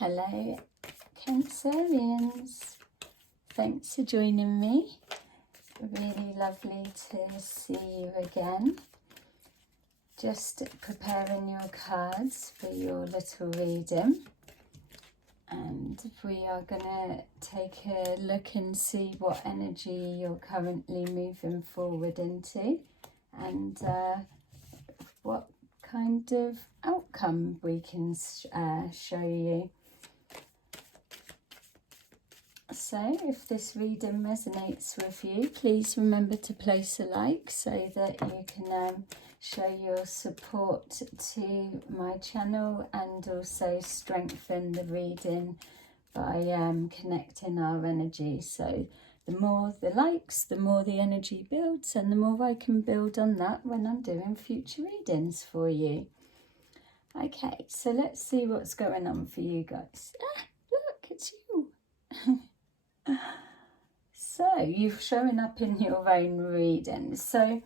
Hello, Cancerians. Thanks for joining me. Really lovely to see you again. Just preparing your cards for your little reading. And we are going to take a look and see what energy you're currently moving forward into and what kind of outcome we can show you. So if this reading resonates with you, please remember to place a like so that you can show your support to my channel and also strengthen the reading by connecting our energy. So the more the likes, the more the energy builds, and the more I can build on that when I'm doing future readings for you. Okay, so let's see what's going on for you guys. Ah, look, it's you. So you're showing up in your own reading. So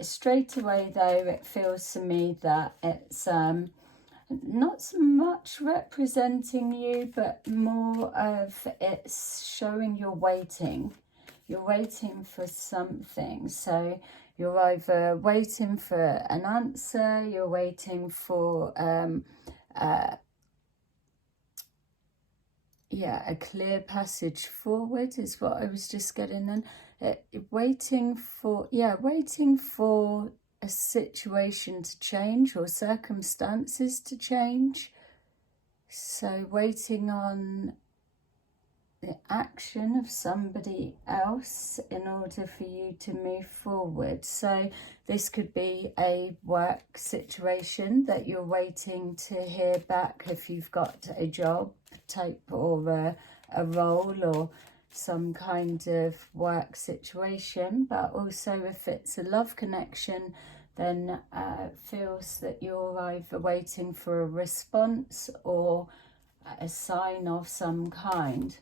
straight away though, it feels to me that it's not so much representing you, but more of it's showing you're waiting. You're waiting for something. So you're either waiting for an answer, you're waiting for a clear passage forward is what I was just getting then. Waiting for a situation to change or circumstances to change. So waiting on the action of somebody else in order for you to move forward. So this could be a work situation that you're waiting to hear back if you've got a job type or a role or some kind of work situation. But also if it's a love connection, then it feels that you're either waiting for a response or a sign of some kind.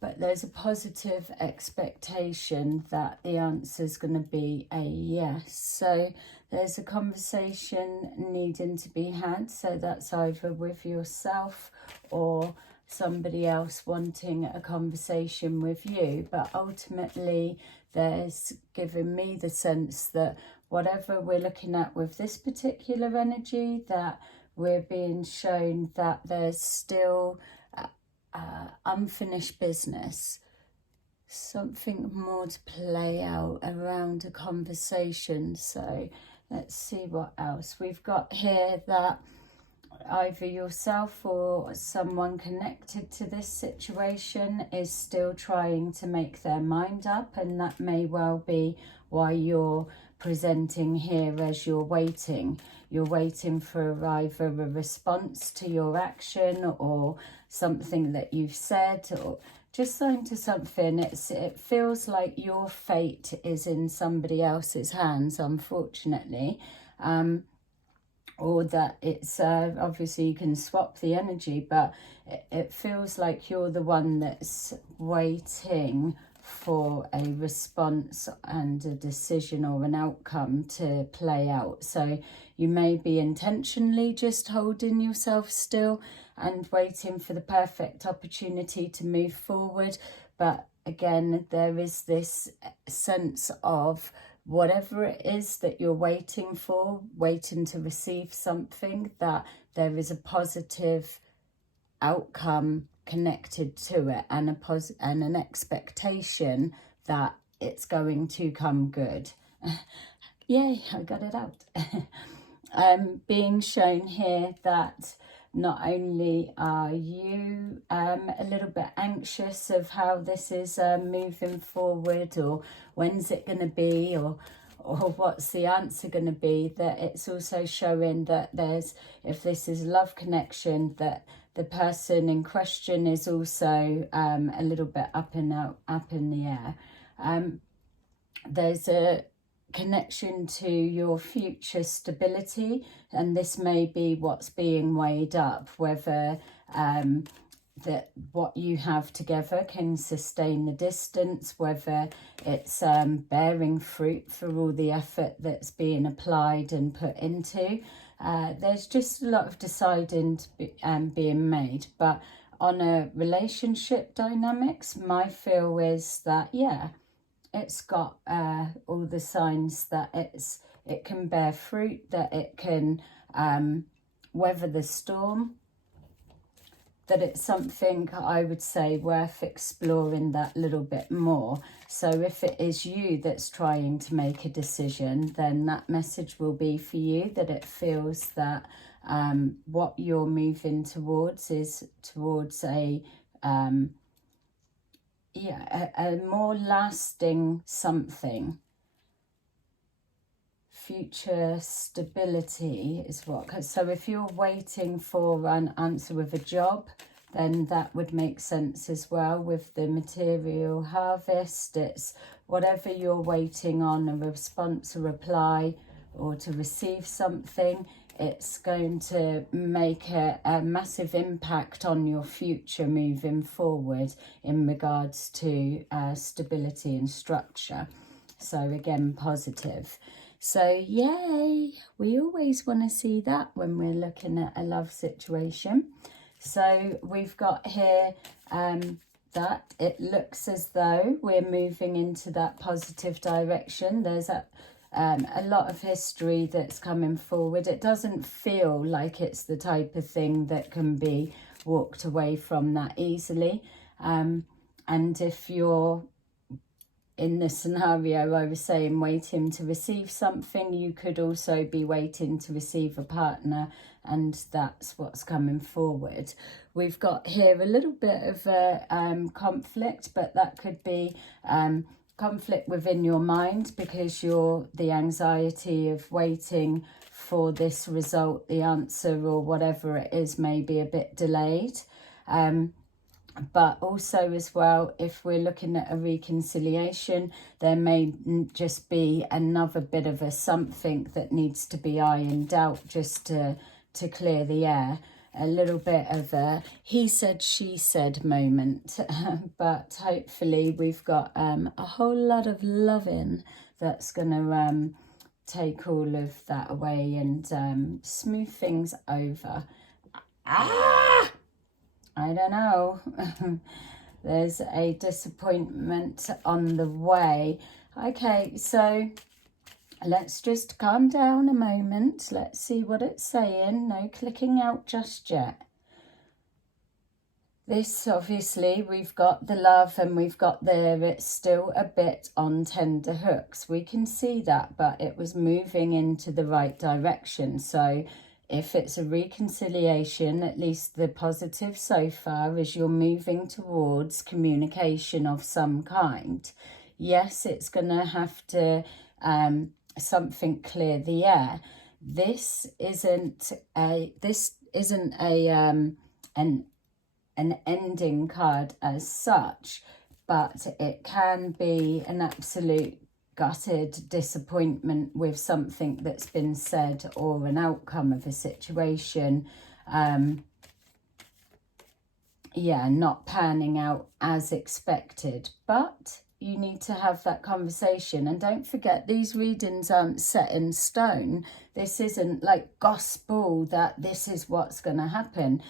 But there's a positive expectation that the answer is going to be a yes. So there's a conversation needing to be had. So that's either with yourself or somebody else wanting a conversation with you. But ultimately, there's given me the sense that whatever we're looking at with this particular energy, that we're being shown that there's still unfinished business, something more to play out around a conversation. So let's see what else we've got here, that either yourself or someone connected to this situation is still trying to make their mind up, and that may well be why you're presenting here as you're waiting. You're waiting for either a response to your action or something that you've said, or just saying to something. It feels like your fate is in somebody else's hands, unfortunately. Or that it's obviously you can swap the energy, but it feels like you're the one that's waiting for a response and a decision or an outcome to play out. So you may be intentionally just holding yourself still and waiting for the perfect opportunity to move forward. But again, there is this sense of whatever it is that you're waiting for, waiting to receive something, that there is a positive outcome connected to it, and an expectation that it's going to come good. Yay, I got it out. Being shown here that not only are you a little bit anxious of how this is moving forward, or when's it going to be, or what's the answer going to be, that it's also showing that there's, if this is love connection, that the person in question is also a little bit up in the air. There's a connection to your future stability, and this may be what's being weighed up, whether that what you have together can sustain the distance, whether it's bearing fruit for all the effort that's being applied and put into. There's just a lot of deciding being made. But on a relationship dynamics, my feel is that, yeah, it's got all the signs that it can bear fruit, that it can weather the storm, that it's something I would say worth exploring that little bit more. So if it is you that's trying to make a decision, then that message will be for you, that it feels that what you're moving towards is towards a more lasting something. Future stability is what. So if you're waiting for an answer with a job, then that would make sense as well. With the material harvest, it's whatever you're waiting on, a response, a reply, or to receive something, it's going to make a massive impact on your future moving forward in regards to stability and structure. So again, positive. So yay, we always want to see that when we're looking at a love situation. So we've got here that it looks as though we're moving into that positive direction. There's a lot of history that's coming forward. It doesn't feel like it's the type of thing that can be walked away from that easily. And if you're in the scenario I was saying, waiting to receive something, you could also be waiting to receive a partner, and that's what's coming forward. We've got here a little bit of a conflict, but that could be conflict within your mind, because the anxiety of waiting for this result, the answer or whatever it is, may be a bit delayed. But also as well, if we're looking at a reconciliation, there may just be another bit of a something that needs to be ironed out, just to clear the air. A little bit of a he said, she said moment. But hopefully we've got a whole lot of loving that's going to take all of that away and smooth things over. I don't know. There's a disappointment on the way. Okay, so let's just calm down a moment. Let's see what it's saying. No clicking out just yet. This, obviously, we've got the love and we've got there. It's still a bit on tender hooks. We can see that, but it was moving into the right direction. So if it's a reconciliation, at least the positive so far is you're moving towards communication of some kind. Yes, it's going to have to something clear the air. This isn't an ending card as such, but it can be an absolute gutted disappointment with something that's been said or an outcome of a situation not panning out as expected. But you need to have that conversation, and don't forget, these readings aren't set in stone. This isn't like gospel that this is what's going to happen.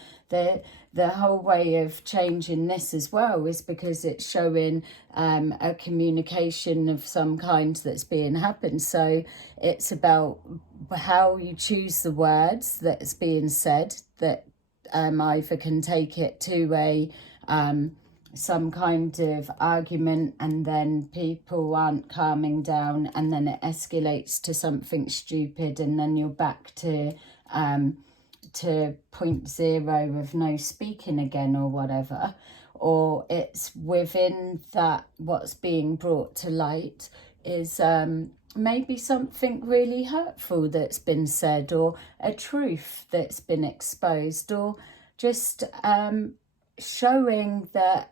The whole way of changing this as well is because it's showing a communication of some kind that's being happened. So it's about how you choose the words that's being said, that either can take it to a some kind of argument, and then people aren't calming down, and then it escalates to something stupid, and then you're back to 0.0 of no speaking again or whatever. Or it's within that what's being brought to light is maybe something really hurtful that's been said, or a truth that's been exposed, or just showing that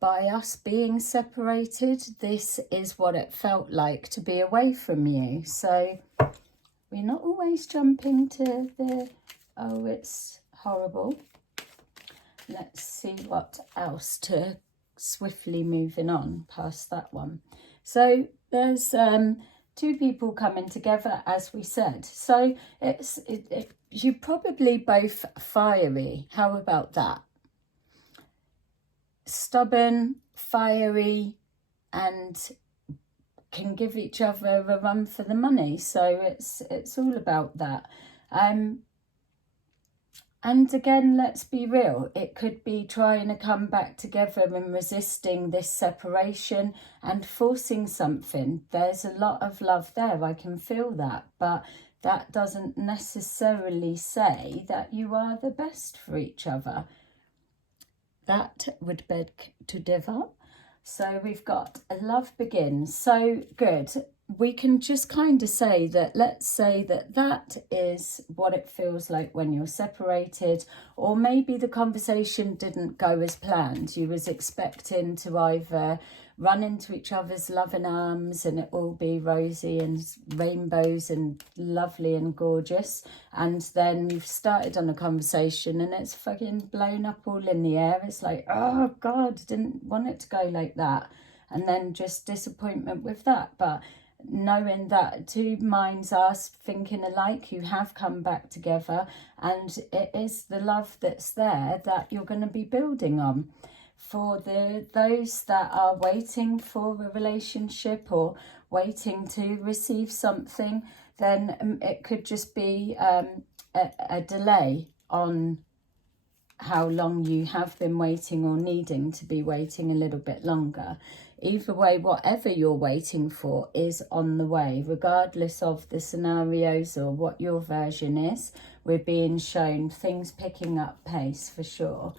by us being separated, this is what it felt like to be away from you. So we're not always jumping to the, oh, it's horrible. Let's see what else swiftly moving on past that one. So there's two people coming together, as we said. So you're probably both fiery. How about that? Stubborn, fiery, and can give each other a run for the money. So it's all about that. And again, let's be real, it could be trying to come back together and resisting this separation and forcing something. There's a lot of love there, I can feel that, but that doesn't necessarily say that you are the best for each other. That would beg to differ. So we've got a love begins. So good. We can just kind of say that, let's say that that is what it feels like when you're separated, or maybe the conversation didn't go as planned. You was expecting to either run into each other's loving arms and it all be rosy and rainbows and lovely and gorgeous, and then you've started on a conversation and it's fucking blown up all in the air. It's like, oh God, didn't want it to go like that. And then just disappointment with that. But knowing that two minds are thinking alike, you have come back together, and it is the love that's there that you're going to be building on. For those that are waiting for a relationship or waiting to receive something, then it could just be a delay on how long you have been waiting or needing to be waiting a little bit longer. Either way, whatever you're waiting for is on the way, regardless of the scenarios or what your version is. We're being shown things picking up pace for sure.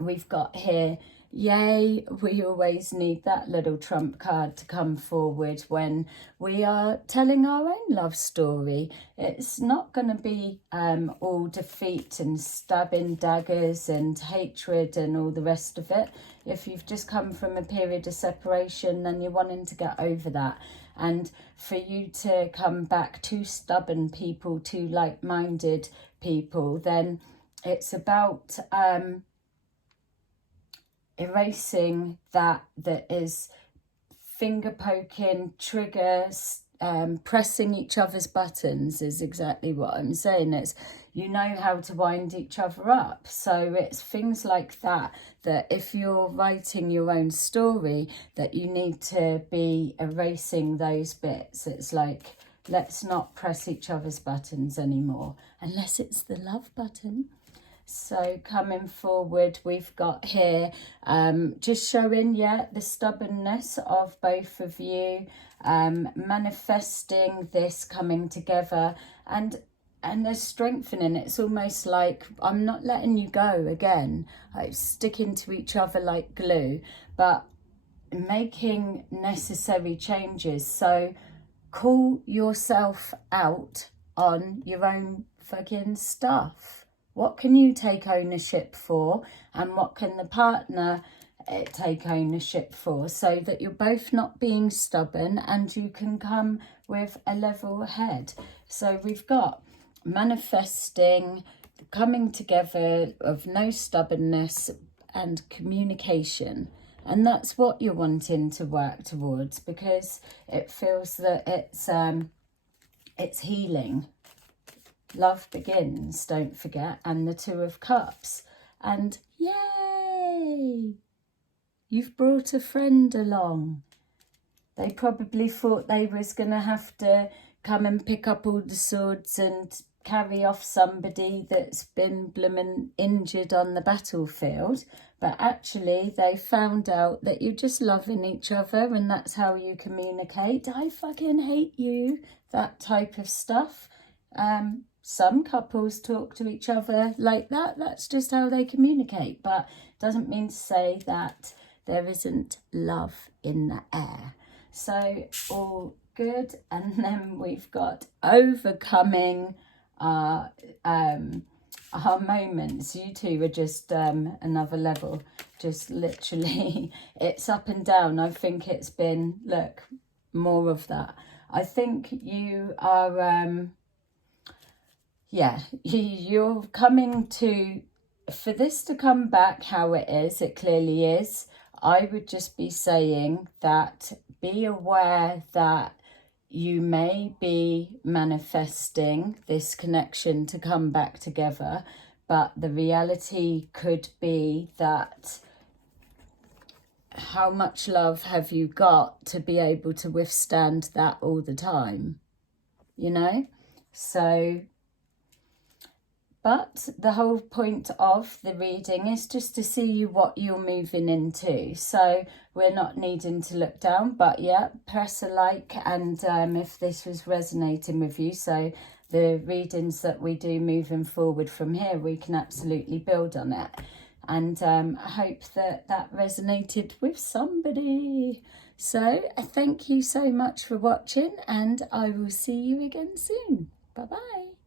We've got here, yay, we always need that little trump card to come forward when we are telling our own love story. It's not going to be all defeat and stabbing daggers and hatred and all the rest of it. If you've just come from a period of separation, then you're wanting to get over that. And for you to come back, two stubborn people, two like-minded people, then it's about erasing that is finger poking, triggers, pressing each other's buttons is exactly what I'm saying. It's, you know how to wind each other up. So it's things like that, that if you're writing your own story, that you need to be erasing those bits. It's like, let's not press each other's buttons anymore, unless it's the love button. So coming forward, we've got here just showing, the stubbornness of both of you, manifesting this coming together, and there's strengthening. It's almost like, I'm not letting you go again, like sticking to each other like glue, but making necessary changes. So call yourself out on your own fucking stuff. What can you take ownership for, and what can the partner take ownership for, so that you're both not being stubborn and you can come with a level head. So we've got manifesting, coming together of no stubbornness and communication. And that's what you're wanting to work towards, because it feels that it's healing. Love begins, don't forget, and the Two of Cups. And yay! You've brought a friend along. They probably thought they was going to have to come and pick up all the swords and carry off somebody that's been bloomin' injured on the battlefield. But actually, they found out that you're just loving each other, and that's how you communicate. I fucking hate you, that type of stuff. Some couples talk to each other like that. That's just how they communicate. But doesn't mean to say that there isn't love in the air. So all good. And then we've got overcoming our moments. You two are just another level. Just literally, it's up and down. I think it's been, look, more of that. I think you are... you're coming to, for this to come back how it is, it clearly is. I would just be saying that be aware that you may be manifesting this connection to come back together, but the reality could be that how much love have you got to be able to withstand that all the time, you know? So, but the whole point of the reading is just to see what you're moving into. So we're not needing to look down, but yeah, press a like, and if this was resonating with you, so the readings that we do moving forward from here, we can absolutely build on it. And I hope that that resonated with somebody. So thank you so much for watching, and I will see you again soon. Bye-bye.